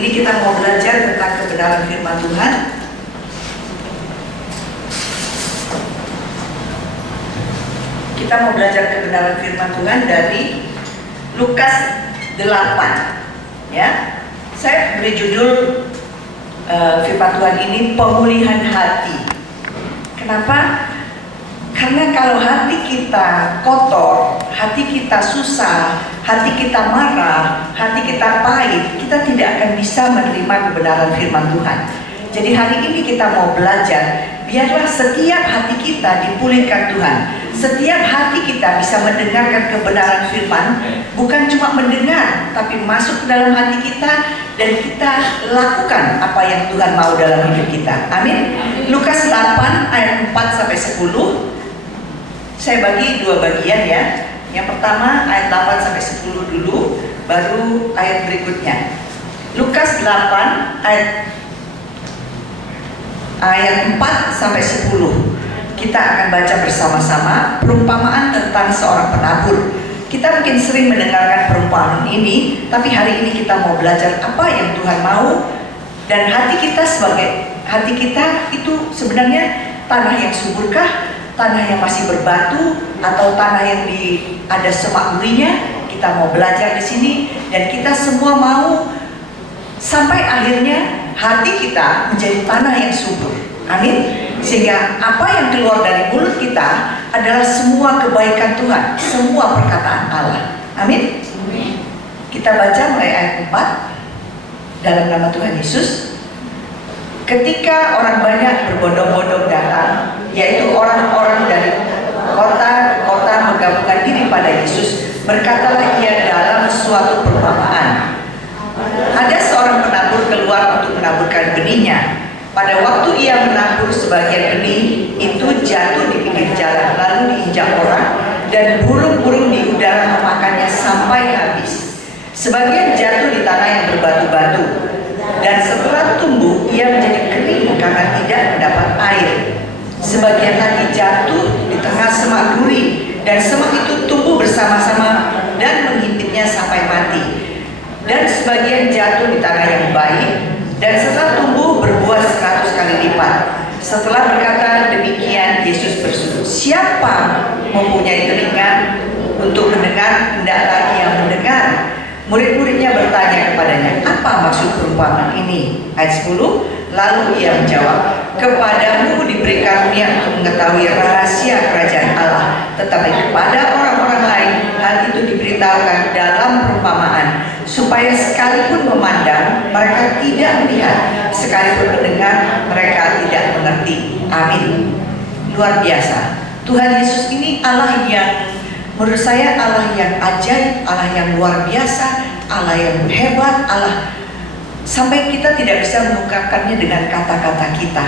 ini kita mau belajar tentang kebenaran firman Tuhan. Kita mau belajar kebenaran firman Tuhan dari Lukas 8, ya. Saya beri judul firman Tuhan ini pemulihan hati. Kenapa? Karena kalau hati kita kotor, hati kita susah, hati kita marah, hati kita pahit, kita tidak akan bisa menerima kebenaran firman Tuhan. Jadi hari ini kita mau belajar, biarlah setiap hati kita dipulihkan Tuhan. Setiap hati kita bisa mendengarkan kebenaran firman, bukan cuma mendengar, tapi masuk ke dalam hati kita dan kita lakukan apa yang Tuhan mau dalam hidup kita. Amin. Lukas 8 ayat 4-10. Saya bagi dua bagian, ya. Yang pertama ayat 8-10 dulu, baru ayat berikutnya. Lukas 8 ayat 4-10. Kita akan baca bersama-sama perumpamaan tentang seorang penabur. Kita mungkin sering mendengarkan perumpamaan ini, tapi hari ini kita mau belajar apa yang Tuhan mau. Dan hati kita itu sebenarnya tanah yang suburkah, tanah yang masih berbatu, atau tanah yang ada semak durinya. Kita mau belajar di sini, dan kita semua mau sampai akhirnya hati kita menjadi tanah yang subur. Amin. Sehingga apa yang keluar dari mulut kita adalah semua kebaikan Tuhan, semua perkataan Allah. Amin. Kita baca mulai ayat 4 dalam nama Tuhan Yesus. Ketika orang banyak berbondong-bondong datang, yaitu orang-orang dari kota ke kota menggabungkan diri pada Yesus, berkatalah ia dalam suatu perumpamaan. Ada seorang penabur keluar untuk menaburkan benihnya. Pada waktu ia menabur sebagian benih, itu jatuh di pinggir jalan, lalu diinjak orang, dan burung-burung di udara memakannya sampai habis. Sebagian jatuh di tanah yang berbatu-batu, dan setelah tumbuh ia menjadi kering karena tidak mendapat air. Sebagian lagi jatuh di tengah semak duri, dan semak itu tumbuh bersama-sama dan menghimpitnya sampai mati. Dan sebagian jatuh di tanah yang baik, dan setelah tumbuh berbuah 100 kali lipat. Setelah berkata demikian, Yesus berseru, "Siapa mempunyai telinga untuk mendengar, hendaklah ia mendengar." Murid-muridnya bertanya kepadanya, "Apa maksud perumpamaan ini?" Ayat 10, lalu ia menjawab, "Kepadamu diberi karunia untuk mengetahui rahasia kerajaan Allah, tetapi kepada orang-orang lain hal itu diberitahukan dalam perumpamaan, supaya sekalipun memandang mereka tidak melihat, sekalipun mendengar mereka tidak mengerti." Amin. Luar biasa. Tuhan Yesus ini Allah yang menurut saya Allah yang ajaib, Allah yang luar biasa, Allah yang hebat, Allah sampai kita tidak bisa mengungkapkannya dengan kata-kata kita.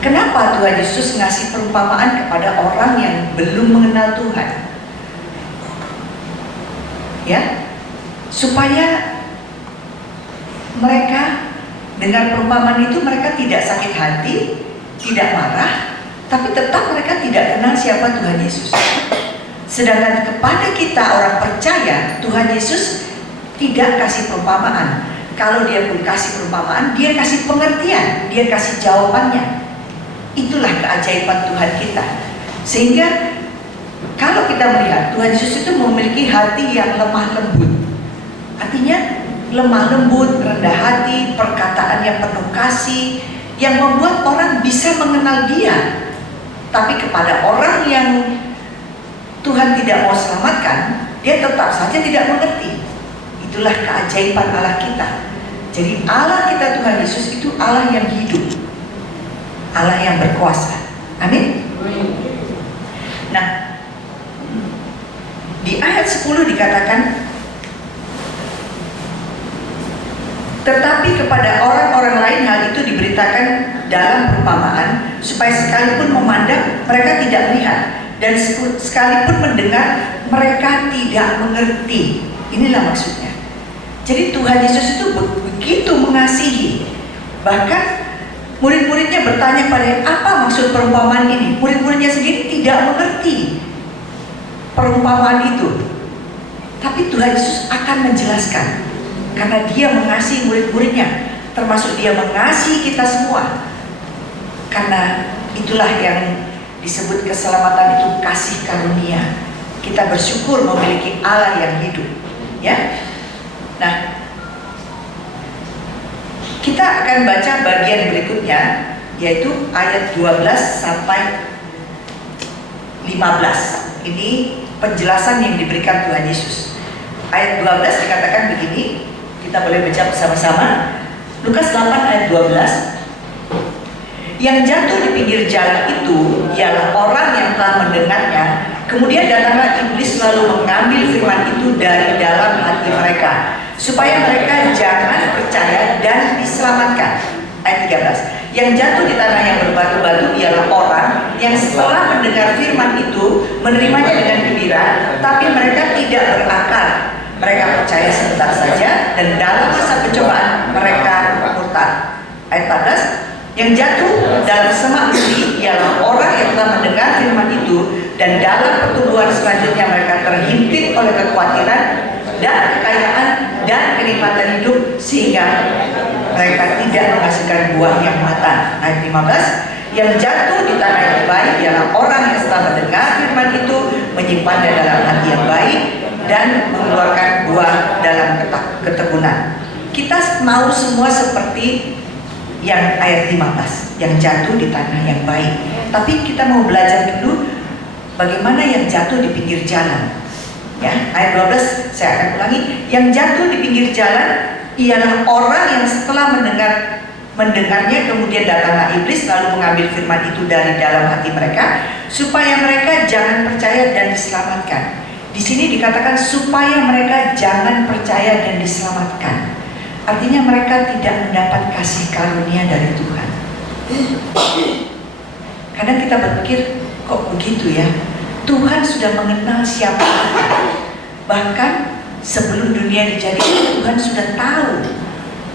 Kenapa Tuhan Yesus ngasih perumpamaan kepada orang yang belum mengenal Tuhan? Ya, supaya mereka dengan perumpamaan itu mereka tidak sakit hati, tidak marah, tapi tetap mereka tidak kenal siapa Tuhan Yesus. Sedangkan kepada kita orang percaya, Tuhan Yesus tidak kasih perumpamaan. Kalau dia pun kasih perumpamaan, dia kasih pengertian, dia kasih jawabannya. Itulah keajaiban Tuhan kita. Sehingga kalau kita melihat Tuhan Yesus itu memiliki hati yang lemah lembut. Artinya lemah lembut, rendah hati, perkataan yang penuh kasih, yang membuat orang bisa mengenal dia. Tapi kepada orang yang Tuhan tidak mau selamatkan, dia tetap saja tidak mengerti. Itulah keajaiban Allah kita. Jadi Allah kita Tuhan Yesus itu Allah yang hidup, Allah yang berkuasa. Amin. Nah, di ayat 10 dikatakan, tetapi kepada orang-orang lain hal itu diberitakan dalam perumpamaan, supaya sekalipun memandang mereka tidak melihat, dan sekalipun mendengar mereka tidak mengerti. Inilah maksudnya. Jadi Tuhan Yesus itu begitu mengasihi. Bahkan murid-muridnya bertanya pada apa maksud perumpamaan ini. Murid-muridnya sendiri tidak mengerti perumpamaan itu. Tapi Tuhan Yesus akan menjelaskan. Karena dia mengasihi murid-muridnya, termasuk dia mengasihi kita semua. Karena itulah yang disebut keselamatan itu kasih karunia. Kita bersyukur memiliki Allah yang hidup, ya. Nah, kita akan baca bagian berikutnya, yaitu ayat 12 sampai 15. Ini penjelasan yang diberikan Tuhan Yesus. Ayat 12 dikatakan begini, kita boleh baca bersama-sama. Lukas 8 ayat 12. Yang jatuh di pinggir jalan itu ialah orang yang telah mendengarnya, kemudian datanglah iblis lalu mengambil firman itu dari dalam hati mereka, supaya mereka jangan percaya dan diselamatkan. Ayat 13. Yang jatuh di tanah yang berbatu-batu ialah orang yang setelah mendengar firman itu menerimanya dengan gembira, tapi mereka tidak berakal. Mereka percaya sebentar saja dan dalam masa pencobaan mereka murtad. Ayat 14. Yang jatuh dalam semak bumi ialah orang yang telah mendengar firman itu dan dalam pertumbuhan selanjutnya mereka terhimpit oleh kekhawatiran dan kekayaan dan kenikmatan hidup sehingga mereka tidak menghasilkan buah yang matang. Ayat 15. Yang jatuh di tanah yang baik ialah orang yang setelah mendengar firman itu menyimpannya dalam hati yang baik dan mengeluarkan buah dalam ketebunan. Kita mau semua seperti yang ayat 15, yang jatuh di tanah yang baik. Tapi kita mau belajar dulu bagaimana yang jatuh di pinggir jalan. Ya, ayat 12 saya akan ulangi. Yang jatuh di pinggir jalan ialah orang yang setelah mendengarnya kemudian datanglah iblis lalu mengambil firman itu dari dalam hati mereka, supaya mereka jangan percaya dan diselamatkan. Di sini dikatakan supaya mereka jangan percaya dan diselamatkan. Artinya mereka tidak mendapat kasih karunia dari Tuhan. Kadang kita berpikir, kok begitu ya? Tuhan sudah mengenal siapa kita. Bahkan sebelum dunia dijadikan, Tuhan sudah tahu.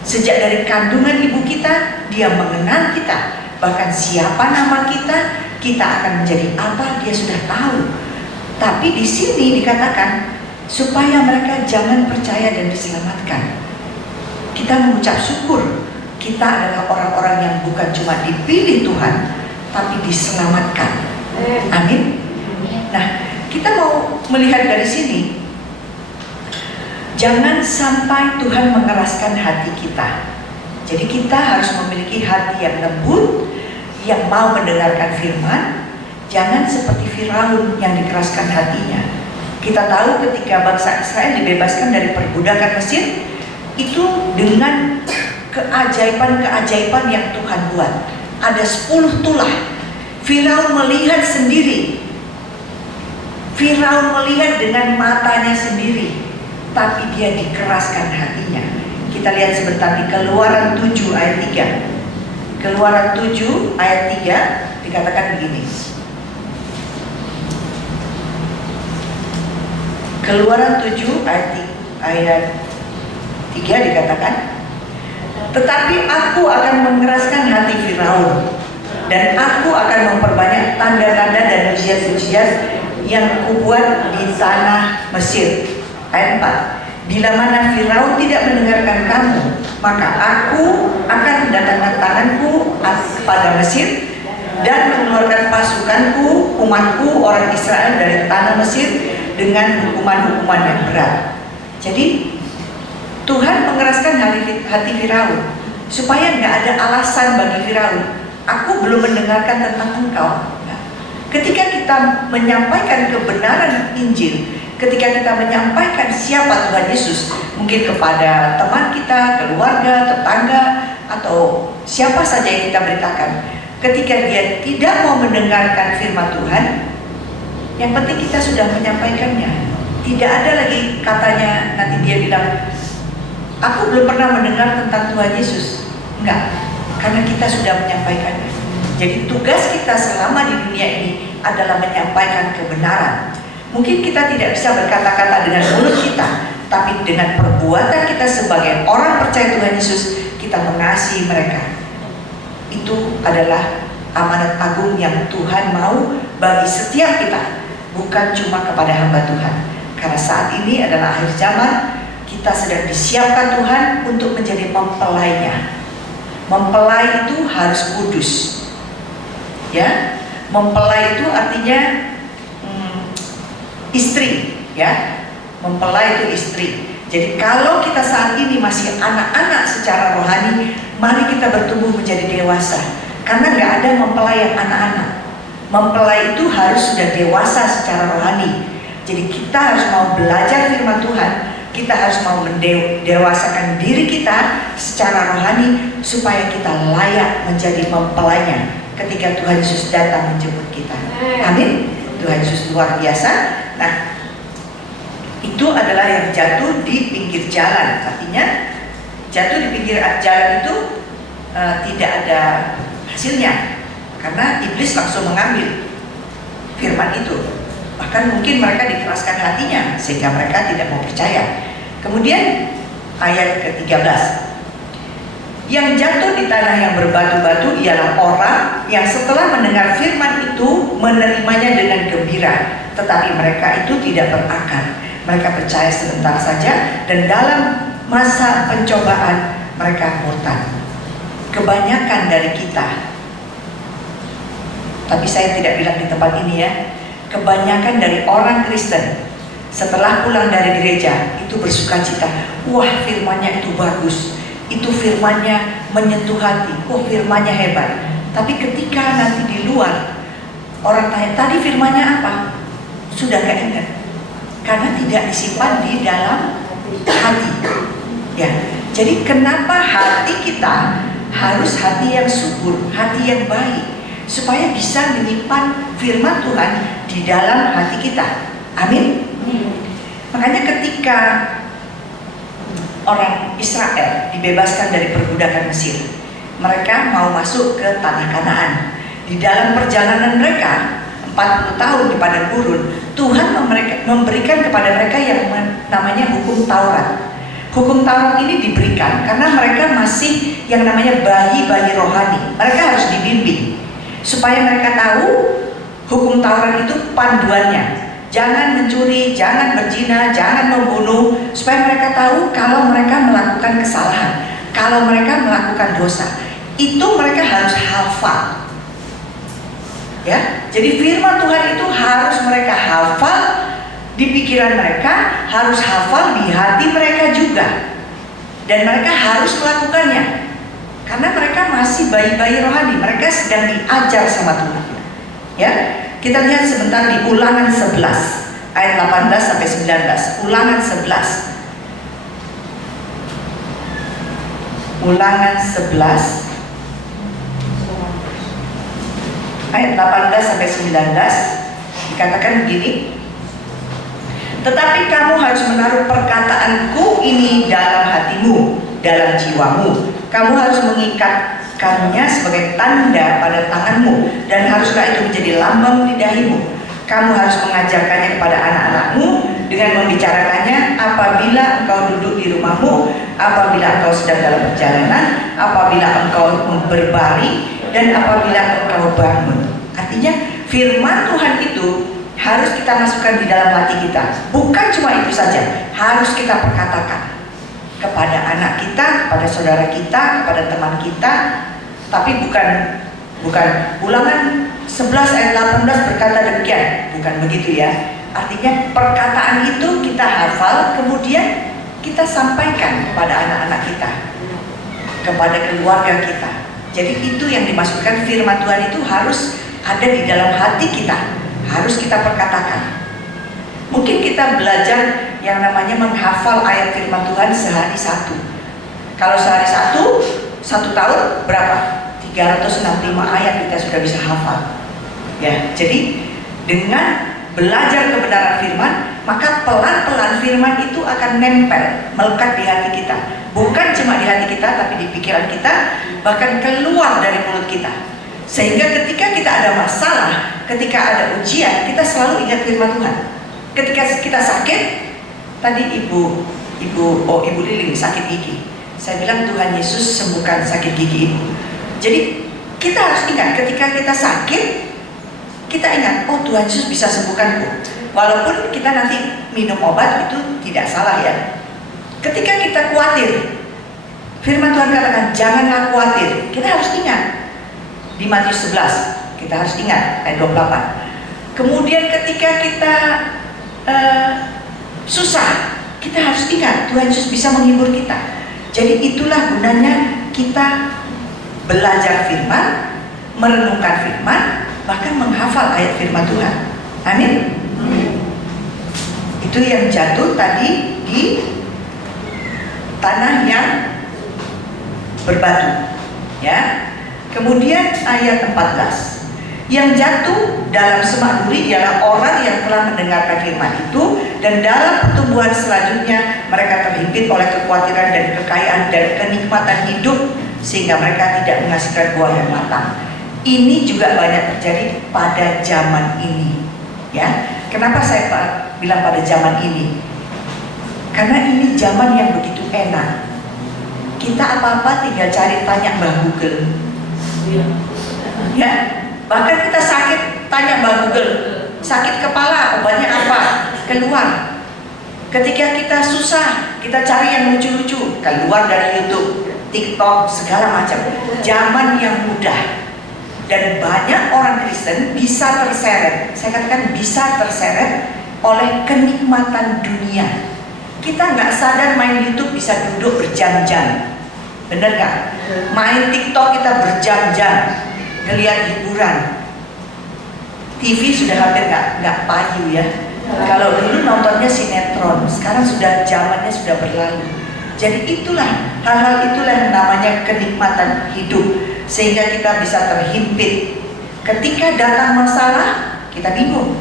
Sejak dari kandungan ibu kita, Dia mengenal kita. Bahkan siapa nama kita, kita akan menjadi apa, Dia sudah tahu. Tapi di sini dikatakan supaya mereka jangan percaya dan diselamatkan. Kita mengucap syukur kita adalah orang-orang yang bukan cuma dipilih Tuhan, tapi diselamatkan. Amin. Nah, kita mau melihat dari sini, jangan sampai Tuhan mengeraskan hati kita. Jadi kita harus memiliki hati yang lembut, yang mau mendengarkan firman. Jangan seperti Firaun yang dikeraskan hatinya. Kita tahu ketika bangsa Israel dibebaskan dari perbudakan Mesir, itu dengan keajaiban-keajaiban yang Tuhan buat. Ada 10 tulah. Firaun melihat sendiri. Firaun melihat dengan matanya sendiri, tapi dia dikeraskan hatinya. Kita lihat sebentar di Keluaran 7 ayat 3. Keluaran 7 ayat 3 dikatakan begini. Keluaran 7 ayat 3 dikatakan, tetapi aku akan mengeraskan hati Firaun dan aku akan memperbanyak tanda-tanda dan mujizat-mujizat yang kubuat di tanah Mesir. Ayat 4. Bila mana Firaun tidak mendengarkan kamu, maka aku akan mendatangkan tanganku pada Mesir dan mengeluarkan pasukanku, umatku, orang Israel dari tanah Mesir dengan hukuman-hukuman yang berat. Jadi Tuhan mengeraskan hati Firaun supaya nggak ada alasan bagi Firaun. Aku belum mendengarkan tentang engkau. Nah, ketika kita menyampaikan kebenaran Injil, ketika kita menyampaikan siapa Tuhan Yesus, mungkin kepada teman kita, keluarga, tetangga, atau siapa saja yang kita beritakan, ketika dia tidak mau mendengarkan firman Tuhan, yang penting kita sudah menyampaikannya. Tidak ada lagi katanya nanti dia bilang, aku belum pernah mendengar tentang Tuhan Yesus. Enggak, karena kita sudah menyampaikannya. Jadi tugas kita selama di dunia ini adalah menyampaikan kebenaran. Mungkin kita tidak bisa berkata-kata dengan mulut kita, tapi dengan perbuatan kita sebagai orang percaya Tuhan Yesus, kita mengasihi mereka. Itu adalah amanat agung yang Tuhan mau bagi setiap kita, bukan cuma kepada hamba Tuhan. Karena saat ini adalah akhir zaman, kita sedang disiapkan Tuhan untuk menjadi mempelainya. Mempelai itu harus kudus, ya. Mempelai itu artinya istri, ya. Mempelai itu istri. Jadi kalau kita saat ini masih anak-anak secara rohani, mari kita bertumbuh menjadi dewasa. Karena nggak ada mempelai yang anak-anak. Mempelai itu harus sudah dewasa secara rohani. Jadi kita harus mau belajar firman Tuhan. Kita harus mau mendewasakan diri kita secara rohani supaya kita layak menjadi mempelainya ketika Tuhan Yesus datang menjemput kita. Amin. Tuhan Yesus luar biasa. Nah, itu adalah yang jatuh di pinggir jalan. Artinya jatuh di pinggir jalan itu tidak ada hasilnya, karena iblis langsung mengambil firman itu. Bahkan mungkin mereka dikeraskan hatinya sehingga mereka tidak mau percaya. Kemudian ayat ke-13, yang jatuh di tanah yang berbatu-batu ialah orang yang setelah mendengar firman itu menerimanya dengan gembira, tetapi mereka itu tidak berakar. Mereka percaya sebentar saja, dan dalam masa pencobaan mereka murtad. Kebanyakan dari kita, tapi saya tidak bilang di tempat ini ya, kebanyakan dari orang Kristen setelah pulang dari gereja itu bersuka cita. Wah, firmannya itu bagus, itu firmannya menyentuh hati, oh firmannya hebat. Tapi ketika nanti di luar orang tanya, tadi firmannya apa? Sudah gak ingat, karena tidak disimpan di dalam hati, ya. Jadi kenapa hati kita harus hati yang subur, hati yang baik, supaya bisa menyimpan firman Tuhan di dalam hati kita. Amin. Makanya ketika orang Israel dibebaskan dari perbudakan Mesir, mereka mau masuk ke tanah Kanaan. Di dalam perjalanan mereka 40 tahun di padang gurun, Tuhan memberikan kepada mereka yang namanya hukum Taurat. Hukum Taurat ini diberikan karena mereka masih yang namanya bayi-bayi rohani. Mereka harus dibimbing supaya mereka tahu hukum Taurat itu panduannya. Jangan mencuri, jangan berzina, jangan membunuh, supaya mereka tahu kalau mereka melakukan kesalahan, kalau mereka melakukan dosa. Itu mereka harus hafal. Ya, jadi firman Tuhan itu harus mereka hafal di pikiran mereka, harus hafal di hati mereka juga, dan mereka harus melakukannya karena mereka masih bayi-bayi rohani. Mereka sedang diajar sama Tuhan. Ya, kita lihat sebentar di Ulangan 11 ayat 18 sampai 19. Ulangan 11. Ulangan 11 ayat 18 sampai 19 dikatakan begini. Tetapi kamu harus menaruh perkataanku ini dalam hatimu, dalam jiwamu. Kamu harus mengikatkannya sebagai tanda pada tanganmu, dan haruslah itu menjadi lambang di dahimu. Kamu harus mengajarkannya kepada anak-anakmu dengan membicarakannya apabila engkau duduk di rumahmu, apabila engkau sedang dalam perjalanan, apabila engkau berbaring, dan apabila engkau bangun. Artinya firman Tuhan itu harus kita masukkan di dalam hati kita. Bukan cuma itu saja, harus kita perkatakan kepada anak kita, kepada saudara kita, kepada teman kita. Tapi bukan Ulangan 11 ayat 18 berkata demikian, bukan begitu ya. Artinya perkataan itu kita hafal, kemudian kita sampaikan kepada anak-anak kita, kepada keluarga kita. Jadi itu yang dimaksudkan firman Tuhan itu harus ada di dalam hati kita, harus kita perkatakan. Mungkin kita belajar yang namanya menghafal ayat firman Tuhan sehari satu. Kalau sehari satu tahun berapa? 365 ayat kita sudah bisa hafal. Ya, jadi dengan belajar kebenaran firman, maka pelan-pelan firman itu akan nempel, melekat di hati kita. Bukan cuma di hati kita, tapi di pikiran kita, bahkan keluar dari mulut kita. Sehingga ketika kita ada masalah, ketika ada ujian, kita selalu ingat firman Tuhan. Ketika kita sakit, tadi ibu Liling sakit gigi, saya bilang Tuhan Yesus sembuhkan sakit gigi ibu. Jadi kita harus ingat ketika kita sakit, kita ingat, oh Tuhan Yesus bisa sembuhkanku. Walaupun kita nanti minum obat itu tidak salah ya, Ketika kita khawatir, firman Tuhan katakan janganlah khawatir. Kita harus ingat di Matius 11, kita harus ingat ayat 28. Kemudian ketika kita susah, kita harus ingat Tuhan Yesus bisa menghibur kita. Jadi itulah gunanya kita belajar firman, merenungkan firman, bahkan menghafal ayat firman Tuhan. Amin. Itu yang jatuh tadi di tanah yang berbatu, ya. Kemudian ayat 14, yang jatuh dalam semak duri ialah orang yang telah mendengarkan firman itu, dan dalam pertumbuhan selanjutnya mereka terhimpit oleh kekhawatiran dan kekayaan dan kenikmatan hidup, sehingga mereka tidak menghasilkan buah yang matang. Ini juga banyak terjadi pada zaman ini, ya. Kenapa saya bilang pada zaman ini? Karena ini zaman yang begitu enak. Kita apa-apa tinggal tanya Mbah Google, ya. Bahkan kita sakit, tanya Mbah Google. Sakit kepala, obatnya apa? Keluar. Ketika kita susah, kita cari yang lucu-lucu, keluar dari YouTube, TikTok, segala macam. Zaman yang mudah. Dan banyak orang Kristen bisa terseret, saya katakan bisa terseret oleh kenikmatan dunia. Kita nggak sadar main YouTube bisa duduk berjam-jam, bener nggak? Main TikTok kita berjam-jam, ngeliat hiburan. TV sudah hampir nggak payu ya. Kalau dulu nontonnya sinetron, sekarang sudah zamannya sudah berlalu. Jadi itulah hal-hal itulah yang namanya kenikmatan hidup. Sehingga kita bisa terhimpit. Ketika datang masalah, kita bingung.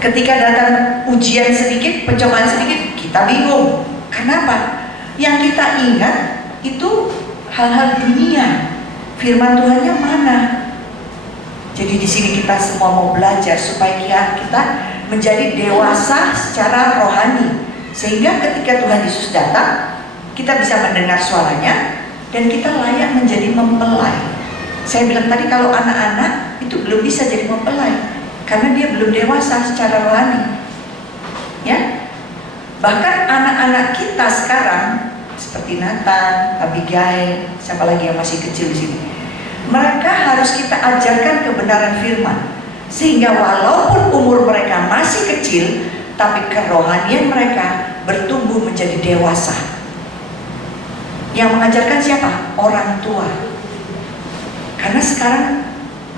Ketika datang ujian sedikit, pencobaan sedikit, kita bingung. Kenapa? Yang kita ingat itu hal-hal dunia. Firman Tuhannya mana? Jadi di sini kita semua mau belajar supaya kita menjadi dewasa secara rohani. Sehingga ketika Tuhan Yesus datang, kita bisa mendengar suaranya, dan kita layak menjadi mempelai. Saya bilang tadi kalau anak-anak itu belum bisa jadi mempelai karena dia belum dewasa secara rohani, ya. Bahkan anak-anak kita sekarang seperti Nathan, Abigail, siapa lagi yang masih kecil di sini, mereka harus kita ajarkan kebenaran firman, sehingga walaupun umur mereka masih kecil, tapi kerohanian mereka bertumbuh menjadi dewasa. Yang mengajarkan siapa? Orang tua. Karena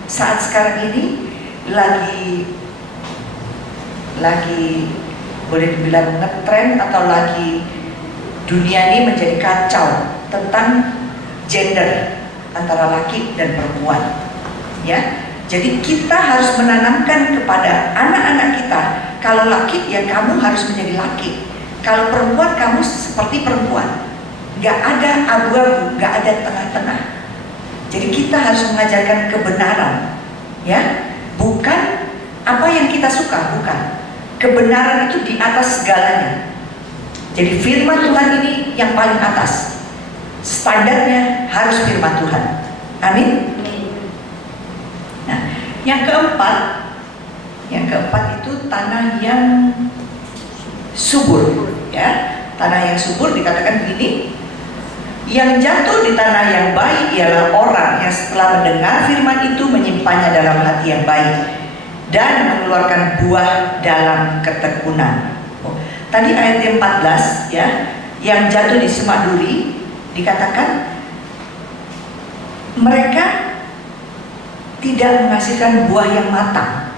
saat sekarang ini lagi boleh dibilang ngetren atau lagi dunia ini menjadi kacau tentang gender antara laki dan perempuan, ya. Jadi kita harus menanamkan kepada anak-anak kita, kalau laki ya kamu harus menjadi laki, kalau perempuan kamu seperti perempuan. Gak ada abu-abu, gak ada tengah-tengah. Jadi kita harus mengajarkan kebenaran, ya, bukan apa yang kita suka, bukan. Kebenaran itu di atas segalanya. Jadi firman Tuhan ini yang paling atas. Standarnya harus firman Tuhan. Amin. Nah, yang keempat itu tanah yang subur, ya. Tanah yang subur dikatakan begini. Yang jatuh di tanah yang baik ialah orang yang setelah mendengar firman itu menyimpannya dalam hati yang baik dan mengeluarkan buah dalam ketekunan. Tadi ayat yang 14, ya, yang jatuh di semak duri dikatakan mereka tidak menghasilkan buah yang matang.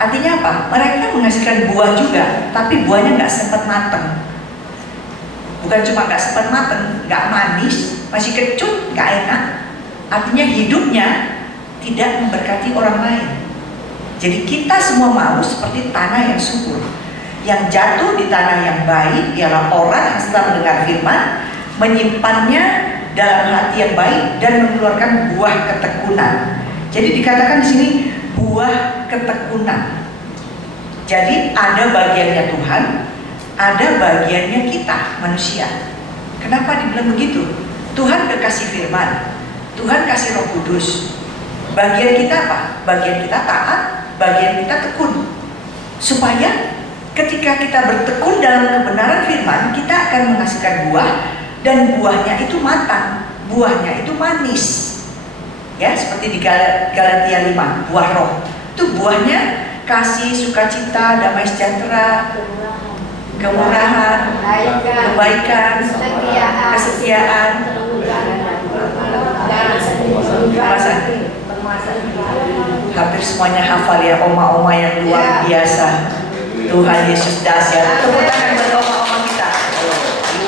Artinya apa? Mereka menghasilkan buah juga, tapi buahnya nggak sempat matang. Bukan cuma nggak sempat matang, nggak manis, masih kecut, nggak enak. Artinya hidupnya tidak memberkati orang lain. Jadi kita semua mau seperti tanah yang subur. Yang jatuh di tanah yang baik ialah orang yang setelah mendengar firman menyimpannya dalam hati yang baik dan mengeluarkan buah ketekunan. Jadi dikatakan di sini buah ketekunan. Jadi ada bagiannya Tuhan, ada bagiannya kita manusia. Kenapa dibilang begitu? Tuhan kasih firman, Tuhan kasih Roh Kudus. Bagian kita apa? Bagian kita taat, bagian kita tekun. Supaya Ketika kita bertekun dalam kebenaran firman, kita akan menghasilkan buah, dan buahnya itu matang, buahnya itu manis. Ya, seperti di Galatia 5, buah roh. Itu buahnya kasih, sukacita, damai sejahtera, kemurahan, kebaikan, kesetiaan, hampir semuanya hafal ya, oma-oma yang luar biasa. Tuhan Yesus dahsyat. Tepuk tangan buat oma-oma kita.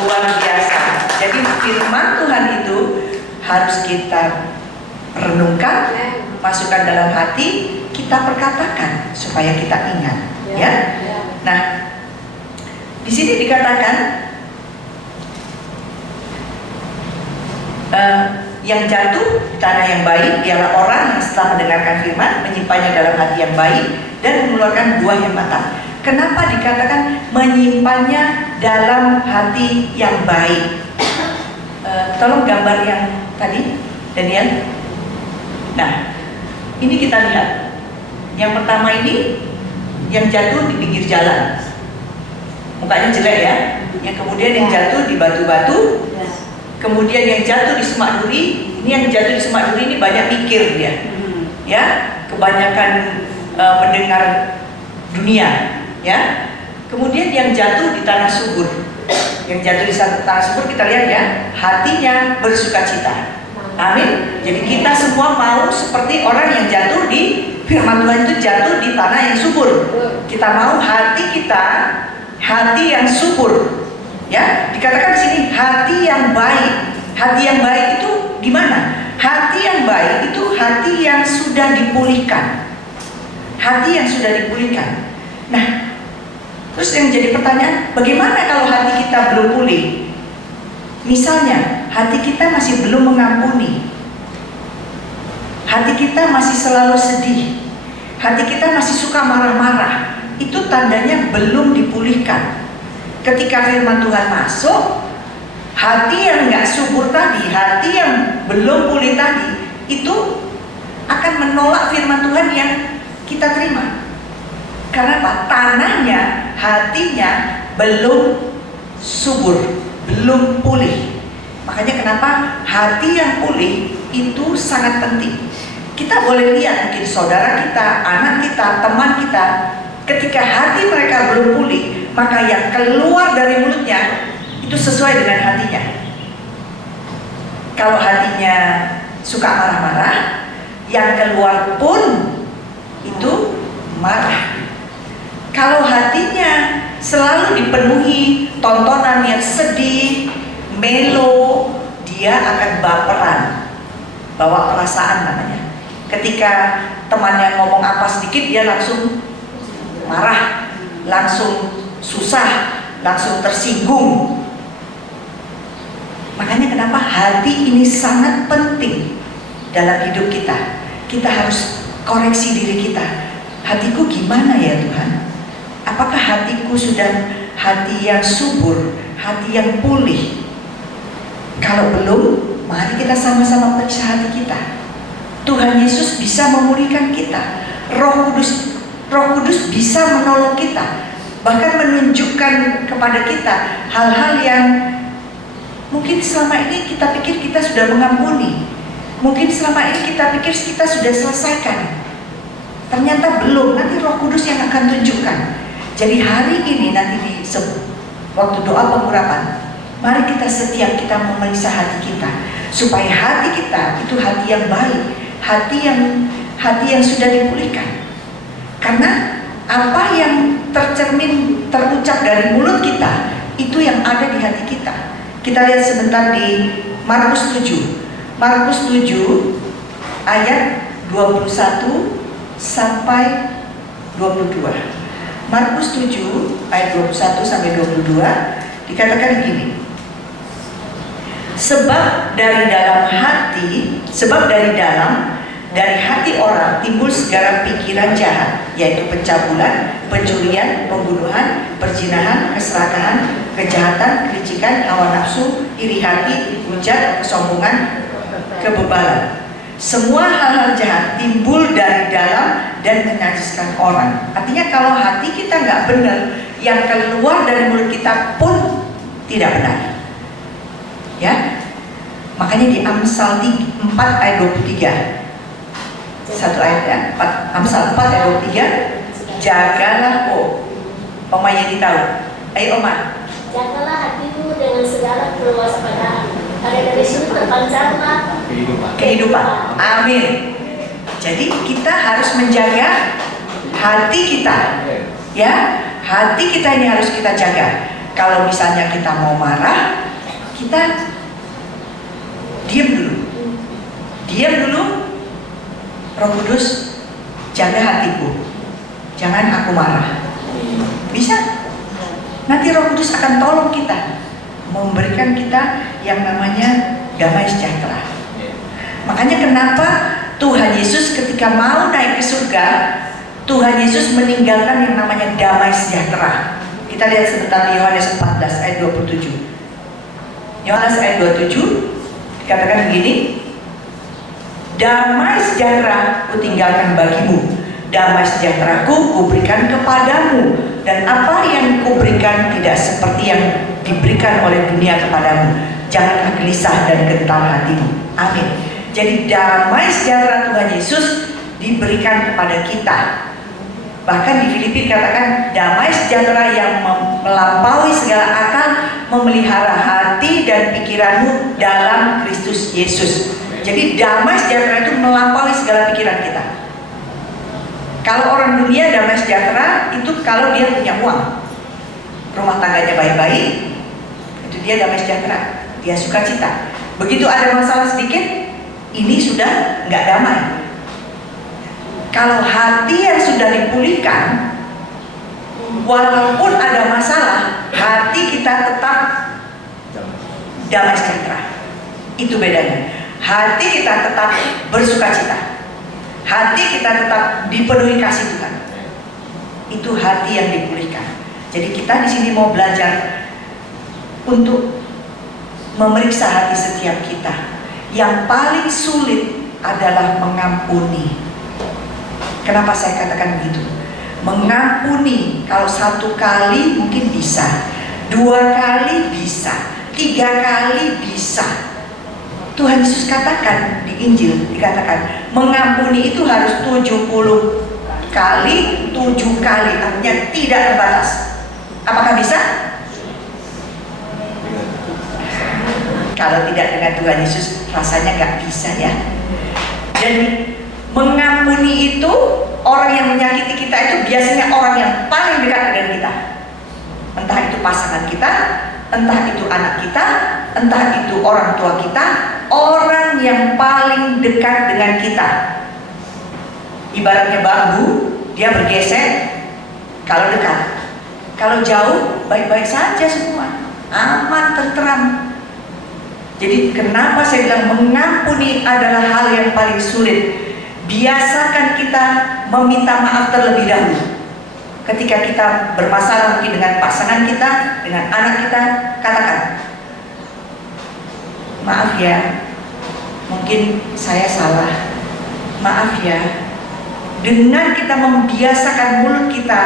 Luar biasa. Jadi firman Tuhan itu harus kita renungkan, masukkan dalam hati, kita perkatakan supaya kita ingat. Ya. Nah, di sini dikatakan yang jatuh di tanah yang baik ialah orang yang setelah mendengarkan firman menyimpannya dalam hati yang baik dan mengeluarkan buah yang matang. Kenapa dikatakan menyimpannya dalam hati yang baik? Tolong gambar yang tadi, Daniel. Nah, ini kita lihat. Yang pertama ini yang jatuh di pinggir jalan, mukanya jelek ya. Yang kemudian yang jatuh di batu-batu. Kemudian yang jatuh di semak duri, ini yang jatuh di semak duri ini banyak mikir dia, ya, kebanyakan mendengar dunia, ya. Kemudian yang jatuh di tanah subur, yang jatuh di tanah subur kita lihat ya, hatinya bersukacita. Amin. Jadi kita semua mau seperti orang yang jatuh di firman Tuhan itu, jatuh di tanah yang subur. Kita mau hati kita, hati yang subur. Ya, dikatakan di sini hati yang baik. Hati yang baik itu gimana? Hati yang baik itu hati yang sudah dipulihkan. Hati yang sudah dipulihkan. Nah, terus yang jadi pertanyaan, bagaimana kalau hati kita belum pulih? Misalnya, hati kita masih belum mengampuni. Hati kita masih selalu sedih. Hati kita masih suka marah-marah. Itu tandanya belum dipulihkan. Ketika firman Tuhan masuk, hati yang nggak subur tadi, hati yang belum pulih tadi, itu akan menolak firman Tuhan yang kita terima. Karena apa? Tanahnya, hatinya belum subur, belum pulih. Makanya kenapa hati yang pulih itu sangat penting. Kita boleh lihat mungkin saudara kita, anak kita, teman kita, ketika hati mereka belum pulih, maka yang keluar dari mulutnya itu sesuai dengan hatinya. Kalau hatinya suka marah-marah, yang keluar pun itu marah. Kalau hatinya selalu dipenuhi tontonan yang sedih, melo, dia akan baperan, bawa perasaan namanya. Ketika temannya ngomong apa sedikit, dia langsung marah, langsung susah, langsung tersinggung. Makanya kenapa hati ini sangat penting dalam hidup kita. Kita harus koreksi diri kita. Hatiku gimana ya Tuhan? Apakah hatiku sudah hati yang subur, hati yang pulih? Kalau belum, mari kita sama-sama periksa hati kita. Tuhan Yesus bisa memulihkan kita. Roh Kudus bisa menolong kita, bahkan menunjukkan kepada kita hal-hal yang mungkin selama ini kita pikir kita sudah mengampuni, mungkin selama ini kita pikir kita sudah selesaikan. Ternyata belum, nanti Roh Kudus yang akan tunjukkan. Jadi hari ini nanti di waktu doa pengurapan, mari kita setiap kita memeriksa hati kita, supaya hati kita itu hati yang baik, hati yang sudah dipulihkan. Karena apa yang terucap dari mulut kita, itu yang ada di hati kita. Kita lihat sebentar di Markus 7. Markus 7 ayat 21 sampai 22. Markus 7 ayat 21 sampai 22 dikatakan begini. Sebab dari hati orang timbul segala pikiran jahat, yaitu pencabulan, pencurian, pembunuhan, perzinahan, keserakahan, kejahatan, kelicikan, hawa nafsu, iri hati, hujat, kesombongan, kebebalan. Semua hal-hal jahat timbul dari dalam dan menajiskan orang. Artinya kalau hati kita nggak benar, yang keluar dari mulut kita pun tidak benar. Ya, makanya di Amsal 4 ayat 23, satu ayat ya, Amsal 4 ayat 23, jagalah, Oma Yeni tahu. Ayo Oma. Jagalah hatimu dengan segala kewaspadaan, karena dari situ terpancarlah kehidupan. Amin. Jadi kita harus menjaga hati kita, ya. Hati kita ini harus kita jaga. Kalau misalnya kita mau marah, kita diam dulu. Diam dulu. Roh Kudus, jaga hatiku. Jangan aku marah. Bisa? Nanti Roh Kudus akan tolong kita, memberikan kita yang namanya damai sejahtera. Makanya kenapa Tuhan Yesus ketika mau naik ke surga, Tuhan Yesus meninggalkan yang namanya damai sejahtera. Kita lihat sebentar di Yohanes 14 ayat 27. Yohanes ayat 27 dikatakan begini, damai sejahtera kutinggalkan bagimu, damai sejahteraku kuberikan kepadamu, dan apa yang kuberikan tidak seperti yang diberikan oleh dunia kepadamu. Janganlah gelisah dan gentar hatimu. Amin. Jadi damai sejahtera Tuhan Yesus diberikan kepada kita. Bahkan di Filipi katakan damai sejahtera yang melampaui segala akal memelihara hati dan pikiranmu dalam Kristus Yesus. Jadi damai sejahtera itu melampaui segala pikiran kita. Kalau orang dunia damai sejahtera itu kalau dia punya uang, rumah tangganya baik-baik, itu dia damai sejahtera, dia sukacita. Begitu ada masalah sedikit, ini sudah nggak damai. Kalau hati yang sudah dipulihkan, walaupun ada masalah, hati kita tetap damai sejahtera. Itu bedanya. Hati kita tetap bersukacita. Hati kita tetap dipenuhi kasih Tuhan. Itu hati yang dipulihkan. Jadi kita di sini mau belajar untuk memeriksa hati setiap kita. Yang paling sulit adalah mengampuni. Kenapa saya katakan begitu? Mengampuni, kalau satu kali mungkin bisa, 2 kali bisa, 3 kali bisa. Tuhan Yesus katakan di Injil, dikatakan mengampuni itu harus 70 kali, 7 kali, artinya tidak terbatas. Apakah bisa? Kalau tidak dengan Tuhan Yesus rasanya nggak bisa ya. Jadi mengampuni itu, orang yang menyakiti kita itu biasanya orang yang paling dekat dengan kita. Entah itu pasangan kita, entah itu anak kita, entah itu orang tua kita, orang yang paling dekat dengan kita. Ibaratnya bambu, dia bergeser kalau dekat. Kalau jauh, baik-baik saja semua, aman, tentram. Jadi kenapa saya bilang mengampuni adalah hal yang paling sulit. Biasakan kita meminta maaf terlebih dahulu. Ketika kita bermasalah mungkin dengan pasangan kita, dengan anak kita, katakan, maaf ya, mungkin saya salah, maaf ya. Dengan kita membiasakan mulut kita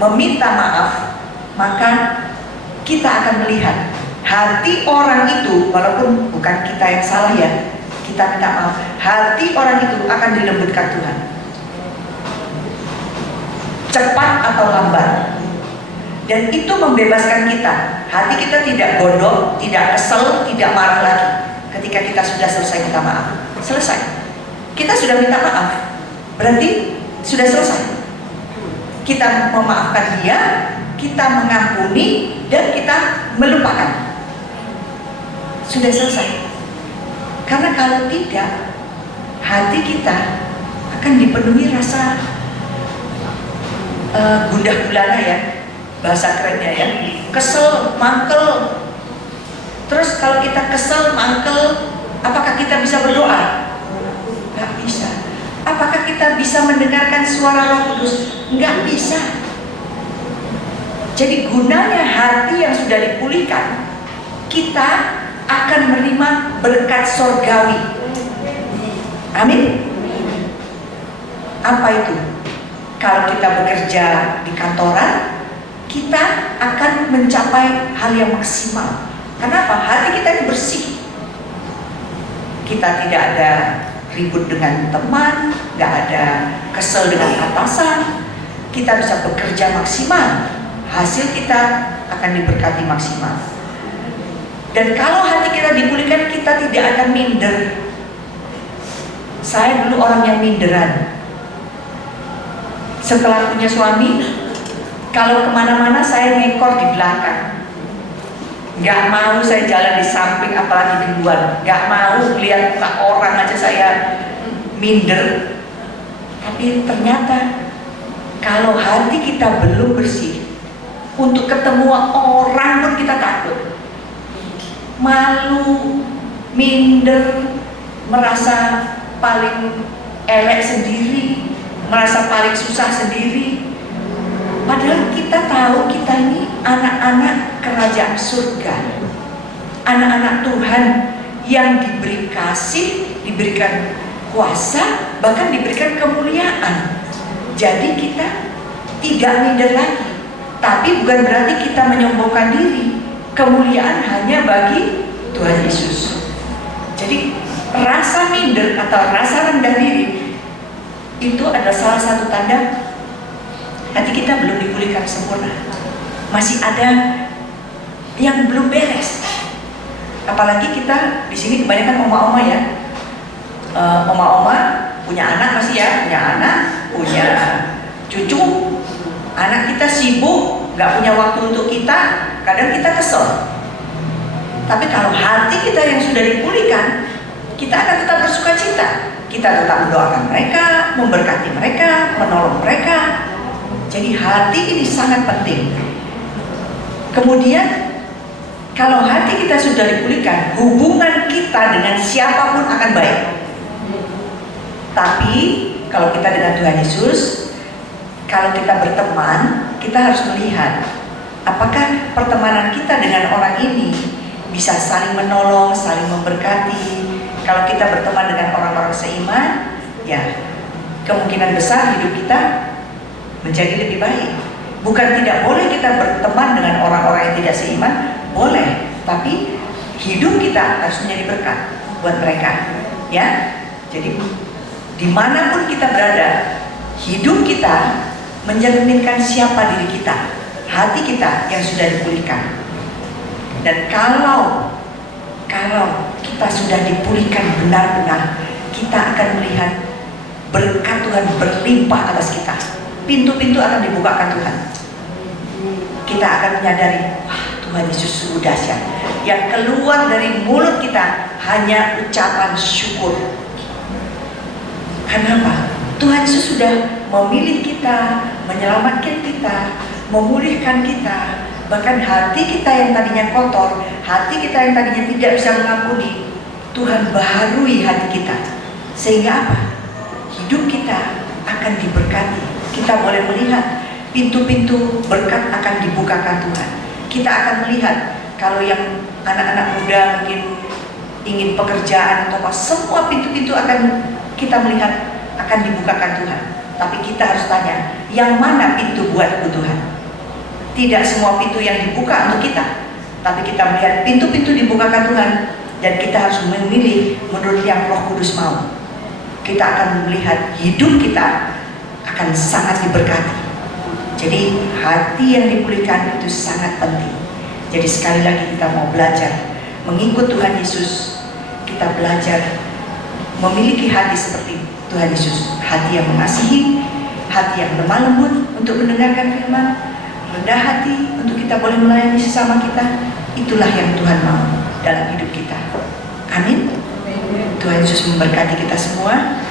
meminta maaf, maka kita akan melihat hati orang itu, walaupun bukan kita yang salah ya, kita minta maaf, hati orang itu akan dilembutkan Tuhan. Cepat atau lambat. Dan itu membebaskan kita. Hati kita tidak bodoh, tidak kesel, tidak marah lagi. Ketika kita sudah selesai minta maaf, selesai. Kita sudah minta maaf, berarti sudah selesai. Kita memaafkan dia, kita mengampuni, dan kita melupakan. Sudah selesai. Karena kalau tidak, hati kita akan dipenuhi rasa gundah gulana ya, bahasa kerennya ya, kesel, mangkel. Terus kalau kita kesel, mangkel, apakah kita bisa berdoa? Nggak bisa. Apakah kita bisa mendengarkan suara Roh Kudus? Nggak bisa. Jadi gunanya hati yang sudah dipulihkan, kita akan menerima berkat sorgawi. Amin. Apa itu? Kalau kita bekerja di kantoran, kita akan mencapai hal yang maksimal. Kenapa? Hati kita ini bersih. Kita tidak ada ribut dengan teman, nggak ada kesel dengan atasan. Kita bisa bekerja maksimal. Hasil kita akan diberkati maksimal. Dan kalau hati kita dipulihkan, kita tidak akan minder. Saya dulu orang yang minderan. Setelah punya suami, kalau kemana-mana saya ngekor di belakang. Gak mau saya jalan di samping, apalagi di luar. Gak mau lihat orang aja saya minder. Tapi ternyata kalau hati kita belum bersih, untuk ketemu orang pun kita takut, malu, minder, merasa paling elek sendiri, merasa paling susah sendiri. Padahal kita tahu kita ini anak-anak kerajaan surga, anak-anak Tuhan yang diberi kasih, diberikan kuasa, bahkan diberikan kemuliaan. Jadi kita tidak minder lagi. Tapi bukan berarti kita menyombongkan diri. Kemuliaan hanya bagi Tuhan Yesus. Jadi rasa minder atau rasa rendah diri itu adalah salah satu tanda hati kita belum dipulihkan sempurna. Masih ada yang belum beres. Apalagi kita di sini kebanyakan oma-oma ya. Oma-oma punya anak masih ya, punya anak, punya cucu. Anak kita sibuk, nggak punya waktu untuk kita, kadang kita kesel. Tapi kalau hati kita yang sudah dipulihkan, kita akan tetap bersuka cita. Kita tetap mendoakan mereka, memberkati mereka, menolong mereka. Jadi hati ini sangat penting. Kemudian kalau hati kita sudah dipulihkan, hubungan kita dengan siapapun akan baik. Tapi kalau kita dengan Tuhan Yesus, kalau kita berteman, kita harus melihat apakah pertemanan kita dengan orang ini bisa saling menolong, saling memberkati. Kalau kita berteman dengan orang-orang seiman, ya kemungkinan besar hidup kita menjadi lebih baik. Bukan tidak boleh kita berteman dengan orang-orang yang tidak seiman, boleh. Tapi hidup kita harus menjadi berkat buat mereka. Ya, jadi dimanapun kita berada, hidup kita mencerminkan siapa diri kita, hati kita yang sudah dipulihkan. Dan kalau kita sudah dipulihkan benar-benar, kita akan melihat berkat Tuhan berlimpah atas kita. Pintu-pintu akan dibukakan Tuhan. Kita akan menyadari, wah Tuhan Yesus sungguh dahsyat. Yang keluar dari mulut kita hanya ucapan syukur. Kenapa? Tuhan Yesus sudah memilih kita, menyelamatkan kita, memulihkan kita. Bahkan hati kita yang tadinya kotor, hati kita yang tadinya tidak bisa mengampuni, Tuhan baharui hati kita. Sehingga apa? Hidup kita akan diberkati. Kita boleh melihat pintu-pintu berkat akan dibukakan Tuhan. Kita akan melihat kalau yang anak-anak muda mungkin ingin pekerjaan atau apa, semua pintu-pintu akan kita melihat akan dibukakan Tuhan. Tapi kita harus tanya, yang mana pintu buatku Tuhan? Tidak semua pintu yang dibuka untuk kita, tapi kita melihat pintu-pintu dibukakan Tuhan, dan kita harus memilih menurut yang Roh Kudus mau. Kita akan melihat hidup kita akan sangat diberkati. Jadi hati yang dipulihkan itu sangat penting. Jadi sekali lagi kita mau belajar mengikut Tuhan Yesus. Kita belajar memiliki hati seperti Tuhan Yesus, hati yang mengasihi, hati yang lemah lembut untuk mendengarkan firman, rendah hati untuk kita boleh melayani sesama kita. Itulah yang Tuhan mau dalam hidup kita. Amin. Tuhan Yesus memberkati kita semua.